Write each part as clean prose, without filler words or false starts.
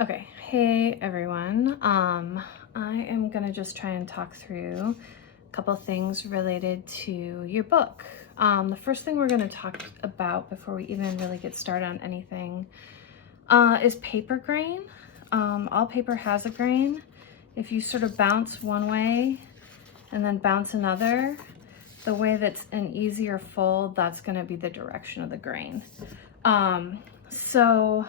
Okay, hey everyone. I am gonna just try and talk through a couple things related to your book. The first thing we're gonna talk about before we even really get started on anything is paper grain. All paper has a grain. If you sort of bounce one way and then bounce another, the way that's an easier fold, that's gonna be the direction of the grain. So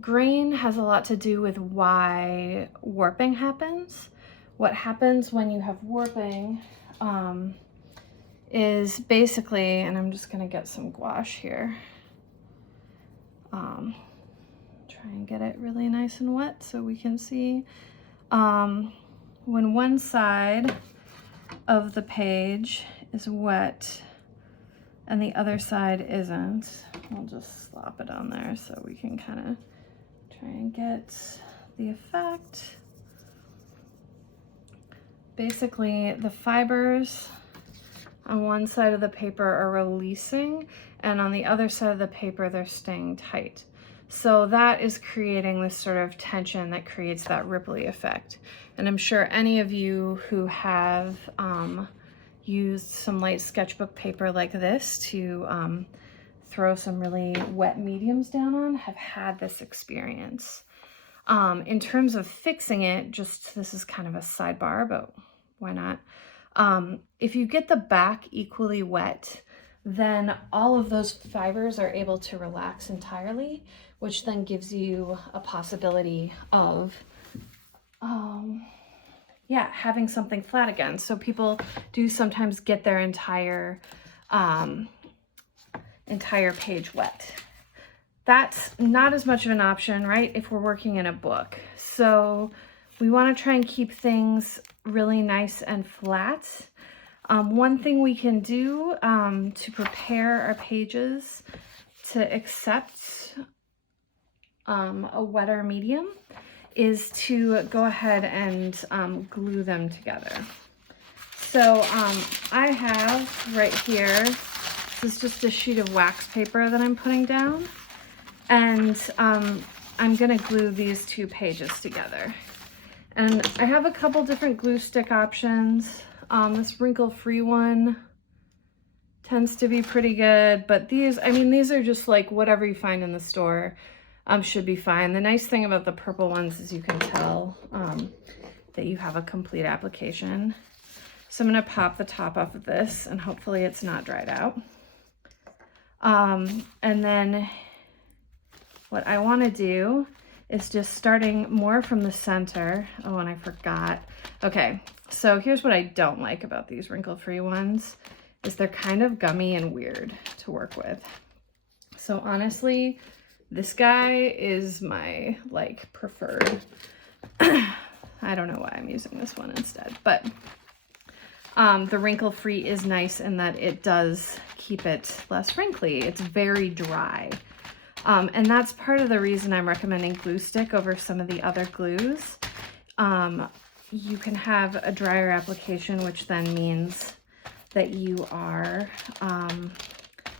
grain has a lot to do with why warping happens. What happens when you have warping is basically, and I'm just gonna get some gouache here. Try and get it really nice and wet so we can see. When one side of the page is wet and the other side isn't, I'll just slop it on there so we can kind of try and get the effect. Basically, the fibers on one side of the paper are releasing, and on the other side of the paper, they're staying tight. So that is creating this sort of tension that creates that ripply effect. And I'm sure any of you who have used some light sketchbook paper like this to throw some really wet mediums down on have had this experience. In terms of fixing it, just this is kind of a sidebar, but why not? If you get the back equally wet, then all of those fibers are able to relax entirely, which then gives you a possibility of having something flat again. So people do sometimes get their entire page wet. That's not as much of an option, right, if we're working in a book. So we want to try and keep things really nice and flat. One thing we can do to prepare our pages to accept a wetter medium is to go ahead and glue them together. So I have right here, this is just a sheet of wax paper that I'm putting down, and I'm gonna glue these two pages together. And I have a couple different glue stick options. This wrinkle-free one tends to be pretty good, but these are just like whatever you find in the store should be fine. The nice thing about the purple ones is you can tell that you have a complete application. So I'm gonna pop the top off of this, and hopefully it's not dried out. And then what I wanna do is just starting more from the center. Oh, and I forgot. Okay, so here's what I don't like about these wrinkle-free ones is they're kind of gummy and weird to work with. So honestly, this guy is my preferred. I don't know why I'm using this one instead, but the wrinkle-free is nice in that it does keep it less wrinkly. It's very dry. And that's part of the reason I'm recommending glue stick over some of the other glues. You can have a drier application, which then means that you are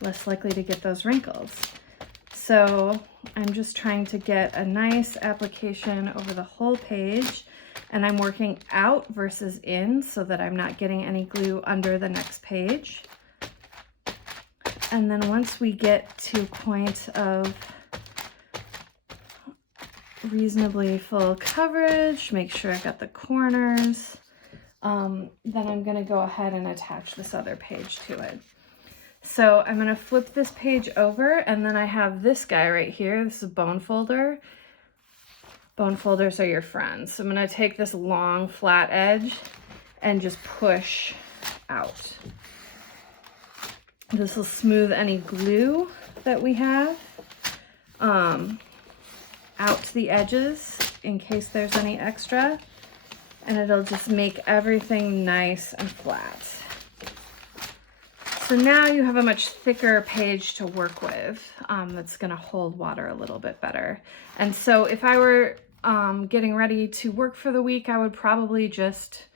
less likely to get those wrinkles. So I'm just trying to get a nice application over the whole page, and I'm working out versus in so that I'm not getting any glue under the next page. And then once we get to a point of reasonably full coverage, make sure I got the corners, then I'm gonna go ahead and attach this other page to it. So I'm gonna flip this page over, and then I have this guy right here. This is a bone folder. Bone folders are your friends. So I'm gonna take this long flat edge and just push out. This will smooth any glue that we have out to the edges in case there's any extra, and it'll just make everything nice and flat. So now you have a much thicker page to work with that's gonna hold water a little bit better. And so if I were getting ready to work for the week, I would probably just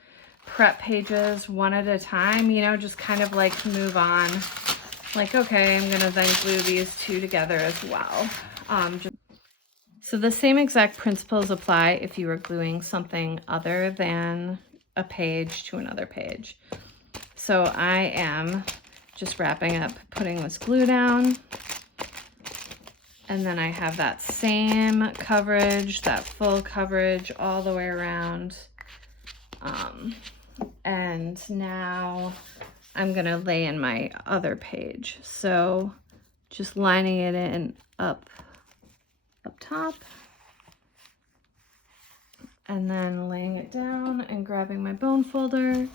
prep pages one at a time, you know, just kind of like move on. Like, okay, I'm gonna then glue these two together as well. So the same exact principles apply if you were gluing something other than a page to another page. So I am just wrapping up, putting this glue down, and then I have that same coverage, that full coverage all the way around. And now I'm gonna lay in my other page. So just lining it in up top, and then laying it down and grabbing my bone folder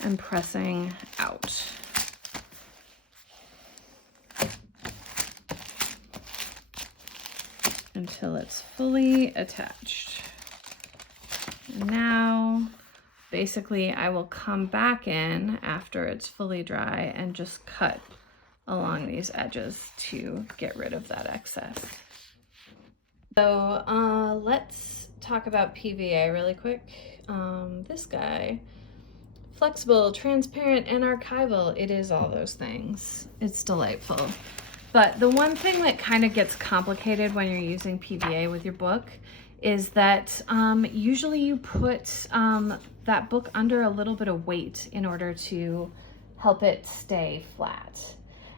and pressing out. Until it's fully attached. And now, basically, I will come back in after it's fully dry and just cut along these edges to get rid of that excess. So let's talk about PVA really quick. This guy, flexible, transparent, and archival. It is all those things. It's delightful. But the one thing that kind of gets complicated when you're using PVA with your book is that usually you put that book under a little bit of weight in order to help it stay flat.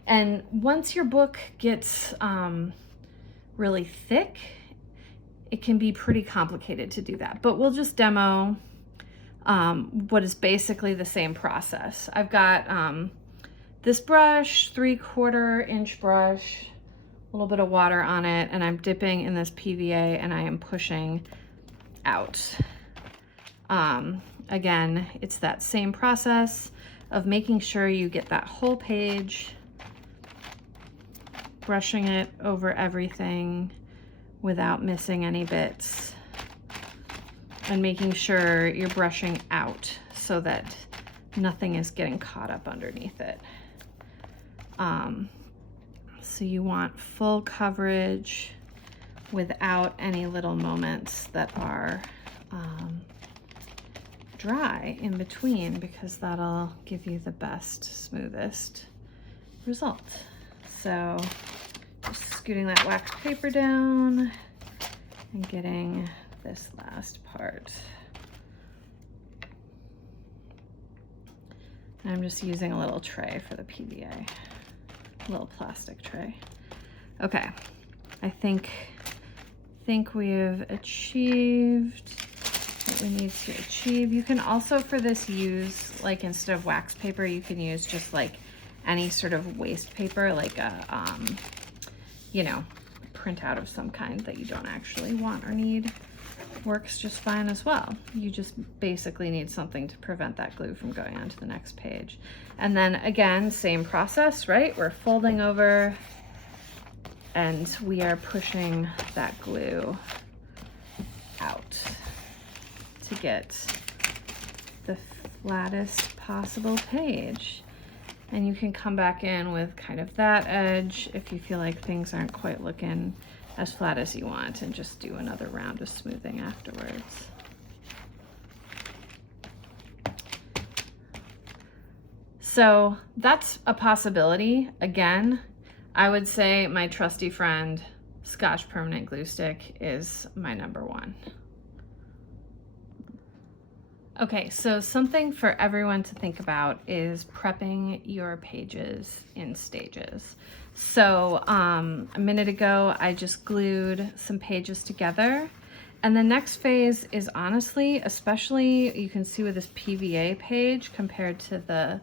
And once your book gets really thick, it can be pretty complicated to do that. But we'll just demo what is basically the same process. I've got this brush, 3/4 inch brush, a little bit of water on it, and I'm dipping in this PVA and I am pushing out. Again, it's that same process of making sure you get that whole page, brushing it over everything without missing any bits, and making sure you're brushing out so that nothing is getting caught up underneath it. So you want full coverage without any little moments that are dry in between, because that'll give you the best, smoothest result. So just scooting that wax paper down and getting this last part. And I'm just using a little tray for the PVA, a little plastic tray. Okay, I think we've achieved what we need to achieve. You can also, for this, use, like, instead of wax paper, you can use just like any sort of waste paper, like a you know, printout of some kind that you don't actually want or need. Works just fine as well. You just basically need something to prevent that glue from going on to the next page. And then again, same process, right? We're folding over and we are pushing that glue out to get the flattest possible page. And you can come back in with kind of that edge if you feel like things aren't quite looking as flat as you want, and just do another round of smoothing afterwards. So that's a possibility. Again, I would say my trusty friend, Scotch Permanent Glue Stick, is my #1. Okay, so something for everyone to think about is prepping your pages in stages. So a minute ago, I just glued some pages together. And the next phase is honestly, especially you can see with this PVA page compared to the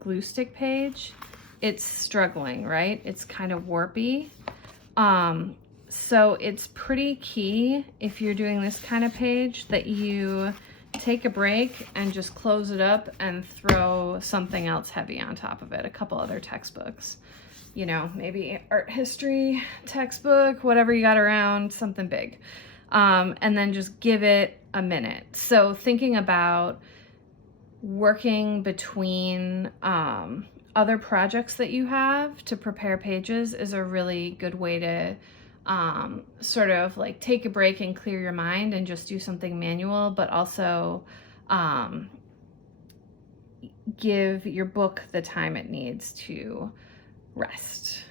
glue stick page, it's struggling, right? It's kind of warpy. So it's pretty key, if you're doing this kind of page, that you take a break and just close it up and throw something else heavy on top of it, a couple other textbooks, you know, maybe art history textbook, whatever you got around, something big, and then just give it a minute. So thinking about working between other projects that you have to prepare pages is a really good way to sort of like take a break and clear your mind and just do something manual, but also give your book the time it needs to rest.